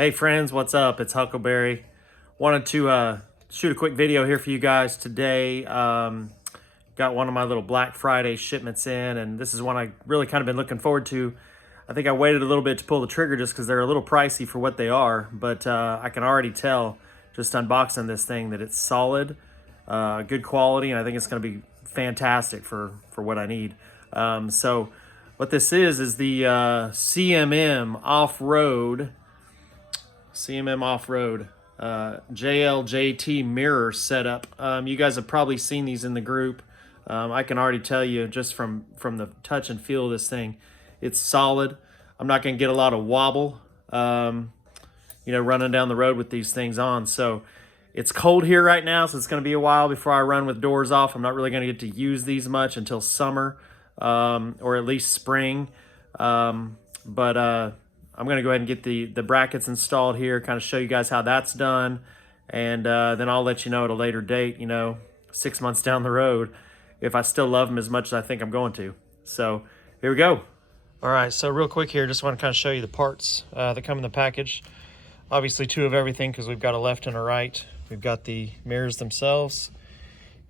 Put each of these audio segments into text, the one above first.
Hey friends, what's up? It's Huckleberry. Wanted to shoot a quick video here for you guys today. Got one of my little Black Friday shipments in, and this is one I really kind of been looking forward to. I think I waited a little bit to pull the trigger just because they're a little pricey for what they are, but I can already tell just unboxing this thing that it's solid, good quality, and I think it's going to be fantastic for what I need. So what this is the CMM Offroad JLJT mirror setup. You guys have probably seen these in the group. I can already tell you just from the touch and feel of this thing, it's solid. I'm not going to get a lot of wobble, running down the road with these things on. So it's cold here right now, so it's going to be a while before I run with doors off. I'm not really going to get to use these much until summer, or at least spring. I'm going to go ahead and get the brackets installed here, kind of show you guys how that's done. And then I'll let you know at a later date, 6 months down the road, if I still love them as much as I think I'm going to. So here we go. All right, so real quick here, just want to kind of show you the parts that come in the package. Obviously two of everything because we've got a left and a right. We've got the mirrors themselves,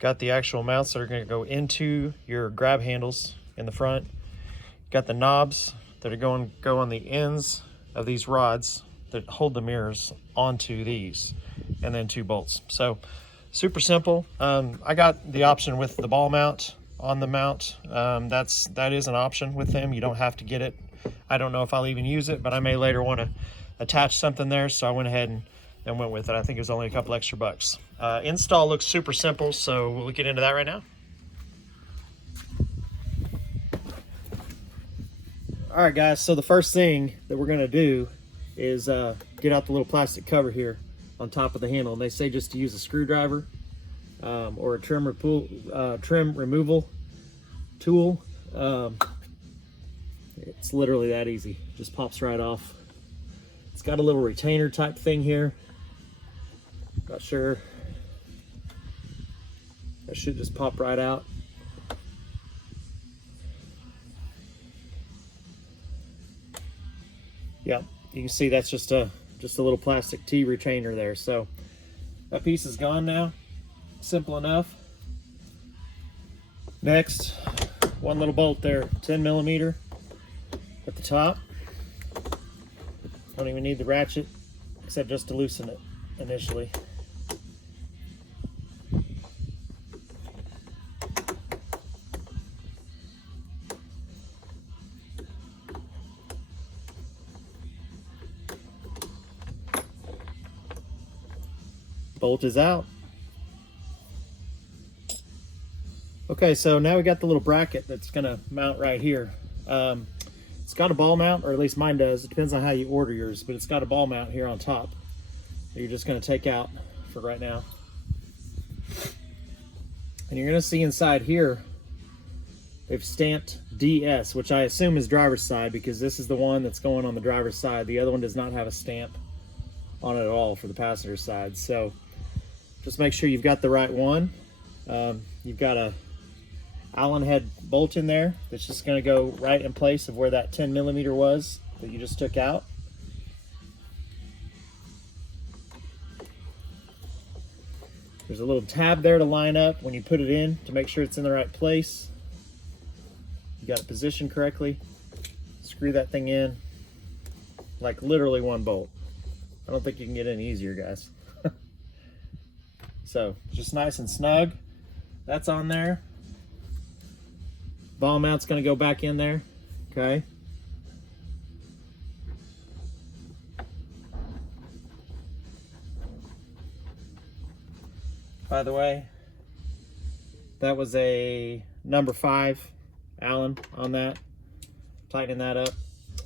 got the actual mounts that are going to go into your grab handles in the front, got the knobs that are going to go on the ends of these rods that hold the mirrors onto these, and then 2 bolts. So super simple. I got the option with the ball mount on the mount. That is an option with them. You don't have to get it. I don't know if I'll even use it, but I may later want to attach something there, so I went ahead and went with it. I think it was only a couple extra bucks. Install looks super simple, so we'll get into that right now. All right, guys, so the first thing that we're going to do is get out the little plastic cover here on top of the handle. And they say just to use a screwdriver or a trim removal tool. It's literally that easy. Just pops right off. It's got a little retainer type thing here. Not sure. That should just pop right out. Yeah, you can see that's just a little plastic T retainer there. So that piece is gone now. Simple enough. Next, one little bolt there, 10mm at the top. Don't even need the ratchet, except just to loosen it initially. Bolt is out. Okay, so now we got the little bracket that's gonna mount right here. It's got a ball mount, or at least mine does. It depends on how you order yours, but it's got a ball mount here on top that you're just gonna take out for right now. And you're gonna see inside here, they've stamped DS, which I assume is driver's side because this is the one that's going on the driver's side. The other one does not have a stamp on it at all for the passenger side. So just make sure you've got the right one. You've got a Allen head bolt in there that's just going to go right in place of where that 10mm was that you just took out. There's a little tab there to line up when you put it in to make sure it's in the right place. You got it positioned correctly. Screw that thing in like literally one bolt. I don't think you can get any easier, guys. So just nice and snug. That's on there. Ball mount's going to go back in there. Okay. By the way, that was a number 5 Allen on that. Tightening that up.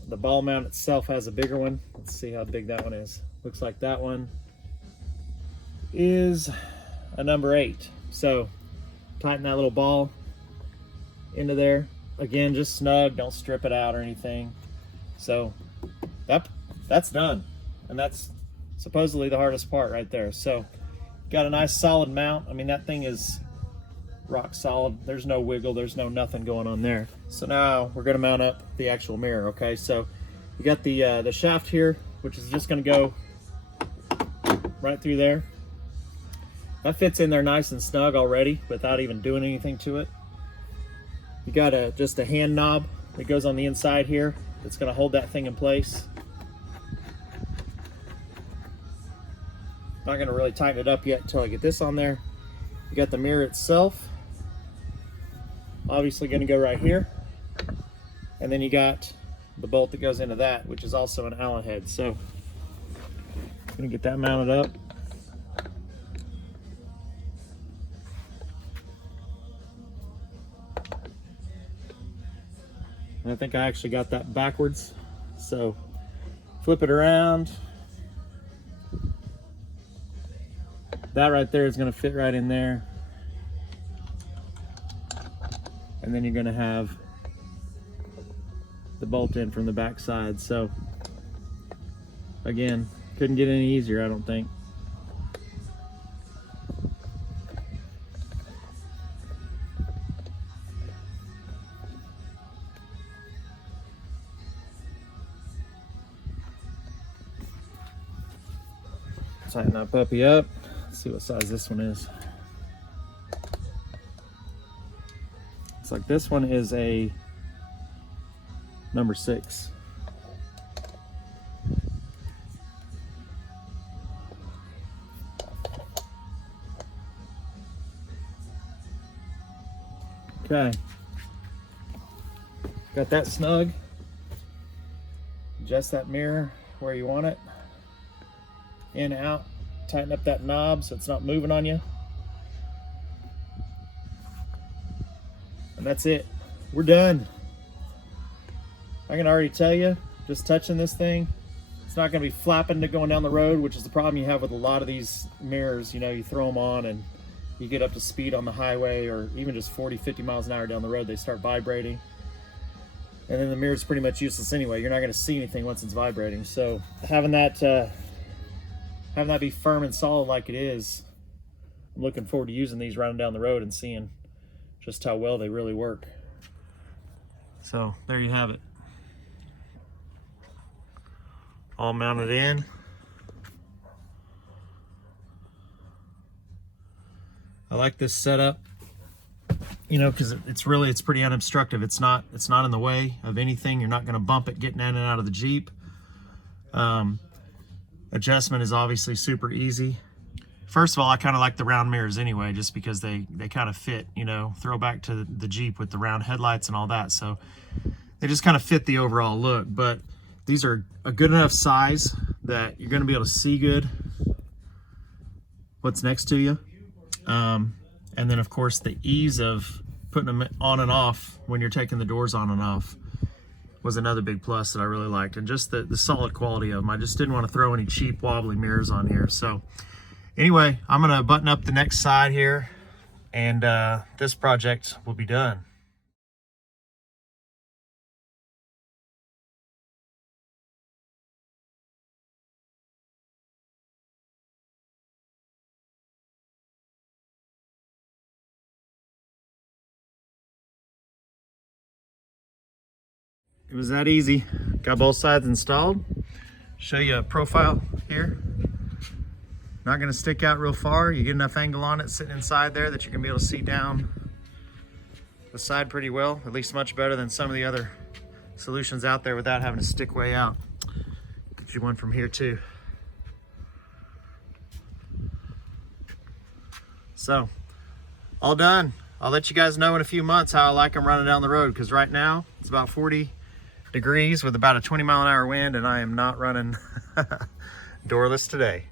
The ball mount itself has a bigger one. Let's see how big that one is. Looks like that one is a number 8. So tighten that little ball into there. Again, just snug, don't strip it out or anything. So that's done. And that's supposedly the hardest part right there. So got a nice solid mount. I mean, that thing is rock solid. There's no wiggle, there's no nothing going on there. So now we're gonna mount up the actual mirror, okay? So you got the shaft here which is just going to go right through there. That fits in there nice and snug already without even doing anything to it. You got just a hand knob that goes on the inside here that's going to hold that thing in place. Not going to really tighten it up yet until I get this on there. You got the mirror itself, obviously going to go right here. And then you got the bolt that goes into that, which is also an Allen head. So I'm going to get that mounted up. And I think I actually got that backwards. So flip it around. That right there is going to fit right in there. And then you're going to have the bolt in from the back side. So again, couldn't get any easier, I don't think. Tighten that puppy up. Let's see what size this one is. It's like this one is a number 6. Okay. Got that snug. Adjust that mirror where you want it. In, out. Tighten up that knob so it's not moving on you. And that's it. We're done. I can already tell you, just touching this thing, it's not going to be flapping to going down the road, which is the problem you have with a lot of these mirrors. You know, you throw them on and you get up to speed on the highway, or even just 40, 50 miles an hour down the road, they start vibrating. And then the mirror's pretty much useless anyway. You're not going to see anything once it's vibrating. So having that be firm and solid like it is, I'm looking forward to using these running down the road and seeing just how well they really work. So there you have it. All mounted in. I like this setup, you know, because it's pretty unobstructive. It's not in the way of anything. You're not going to bump it getting in and out of the Jeep. Adjustment is obviously super easy. First of all, I kind of like the round mirrors anyway, just because they kind of fit, you know, throwback to the Jeep with the round headlights and all that. So they just kind of fit the overall look. But these are a good enough size that you're going to be able to see good what's next to you. And then of course the ease of putting them on and off when you're taking the doors on and off was another big plus that I really liked. And just the solid quality of them. I just didn't want to throw any cheap wobbly mirrors on here. So anyway, I'm going to button up the next side here, and this project will be done. It was that easy. Got both sides installed. Show you a profile here. Not going to stick out real far. You get enough angle on it sitting inside there that you're going to be able to see down the side pretty well, at least much better than some of the other solutions out there without having to stick way out. Get you one from here too. So, all done. I'll let you guys know in a few months how I like them running down the road, because right now it's about 40 degrees with about a 20-mile-an-hour wind, and I am not running doorless today.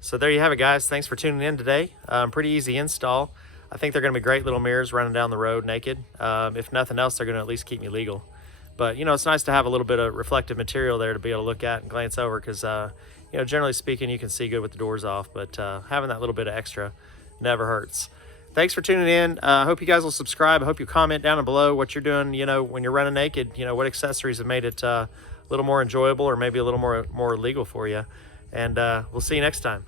So there you have it, guys. Thanks for tuning in today. Pretty easy install. I think they're going to be great little mirrors running down the road naked. If nothing else, they're going to at least keep me legal. But, you know, it's nice to have a little bit of reflective material there to be able to look at and glance over, because, you know, generally speaking, you can see good with the doors off. But having that little bit of extra never hurts. Thanks for tuning in. I hope you guys will subscribe. I hope you comment down below what you're doing, you know, when you're running naked. You know, what accessories have made it a little more enjoyable, or maybe a little more legal for you. And we'll see you next time.